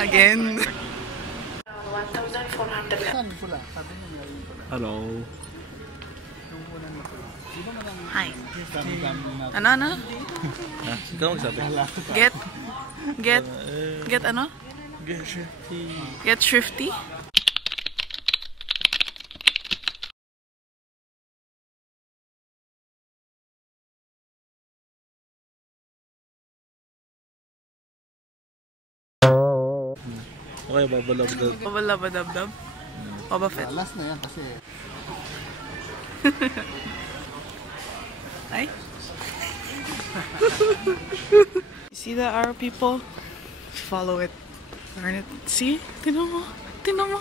Again. Hello. Hi. Ano? Ikaw magsabi. Get ano? Get Swifty. Get Swifty? Okay, babalabdab. Babalabadabdab? Baba Fett. Last na yan kasi. Ay? You see that, our people? Follow it. Darn it. See? Tinan mo. Tinan mo.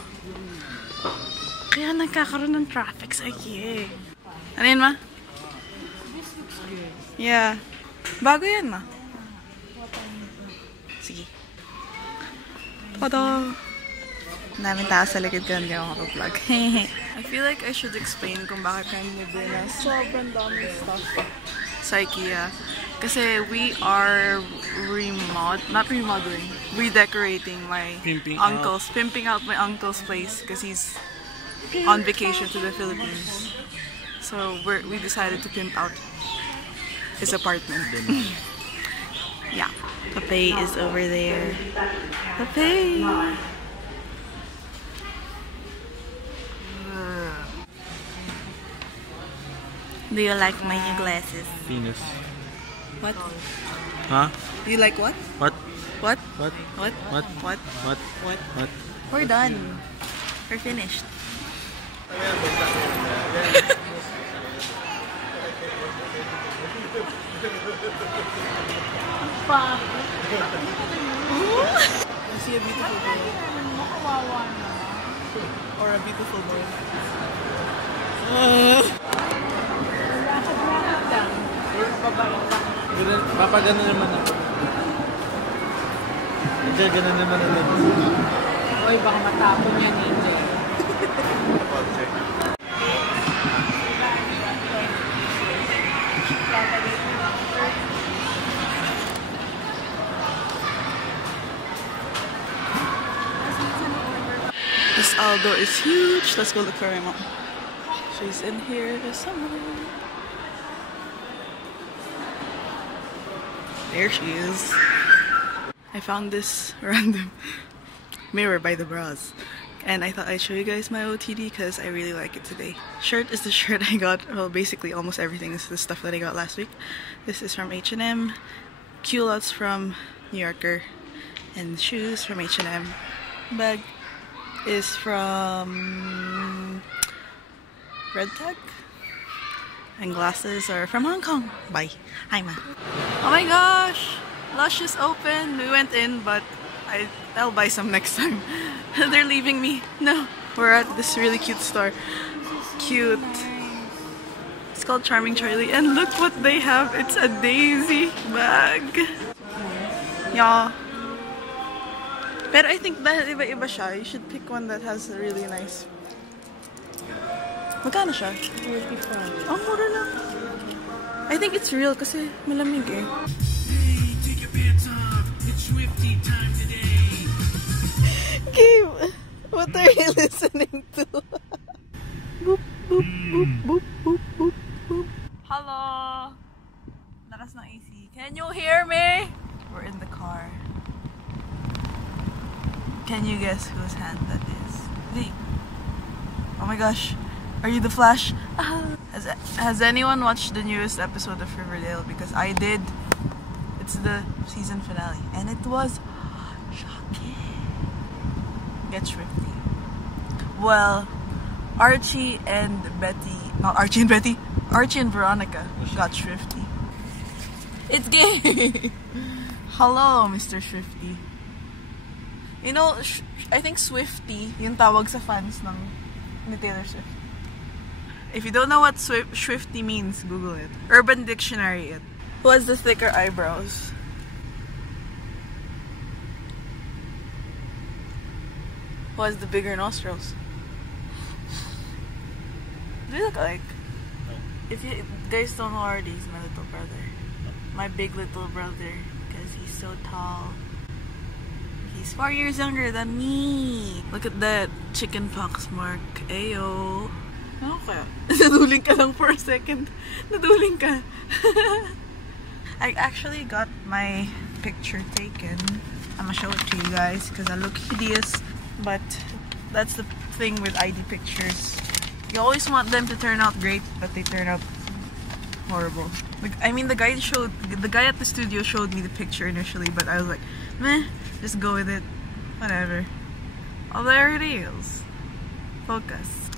Kaya nagkakaroon ng traffic sa IKEA. Ano yun, ma? Yeah. Bago yan, ma. Sige. Tada! Daming tao sa likod ko, hindi ako makaplug. I feel like I should explain kung bakit kami nabili na sobrang daming stuff sa IKEA. Kasi we are redecorating my pimping out my uncle's place because he's on vacation to the Philippines. So we decided to pimp out his apartment. Yeah. Pepe is over there. Pepe! Do you like my new glasses? Penis. What? Huh? Do you like what? What? What? What? What? What? What? What? What? What? We're done. We're finished. You see a beautiful boy? Or a beautiful boy? Papagano naman ako. Gano'n naman ulit. Uy, baka matapon yan, Angel. This outdoor is huge. Let's go look for my mom. She's in here somewhere. There she is. I found this random mirror by the bras. And I thought I'd show you guys my OTD because I really like it today. Shirt is the shirt I got. Well, basically almost everything is the stuff that I got last week. This is from H&M. Culottes from NewYorker. And shoes from H&M. Bag is from RedTag. And glasses are from Hong Kong. Bye. Hi, ma. Oh my gosh! Lush is open. We went in, but I'll buy some next time. They're leaving me. No. We're at this really cute store. Cute. It's called Charming Charlie. And look what they have. It's a daisy bag. Yeah. But I think that iba-iba siya. You should pick one that has a really nice. Magkano siya? 45. Oh, mura lang. I think it's real kasi malamig eh. Hey, take your pants off. It's Swifty time today. Gabe, what are you listening to? Boop, boop, boop, boop, boop, boop, boop. Hello. Lakas ng AC. Can you hear me? We're in the car. Can you guess whose hand that is? Hey. Oh my gosh. Are you the Flash? Has anyone watched the newest episode of Riverdale? Because I did. It's the season finale. And it was shocking. Get Swifty. Well, Archie and Betty. Not Archie and Betty. Archie and Veronica got Swifty. It's gay! Hello, Mr. Swifty. You know, I think Swifty, yung tawag sa fans ni Taylor Swift. If you don't know what Swifty means, Google it. Urban Dictionary it. Who has the thicker eyebrows? Who has the bigger nostrils? Do they look alike? If you guys don't know already, he's my little brother. My big little brother. Because he's so tall. He's 4 years younger than me. Look at that chicken pox mark. Ayo. Okay. Naduling ka lang for a second. Naduling ka. I actually got my picture taken. I'm gonna show it to you guys because I look hideous. But that's the thing with ID pictures. You always want them to turn out great, but they turn out horrible. Like, I mean, the guy at the studio showed me the picture initially, but I was like, meh, just go with it. Whatever. Oh, there it is. Focus.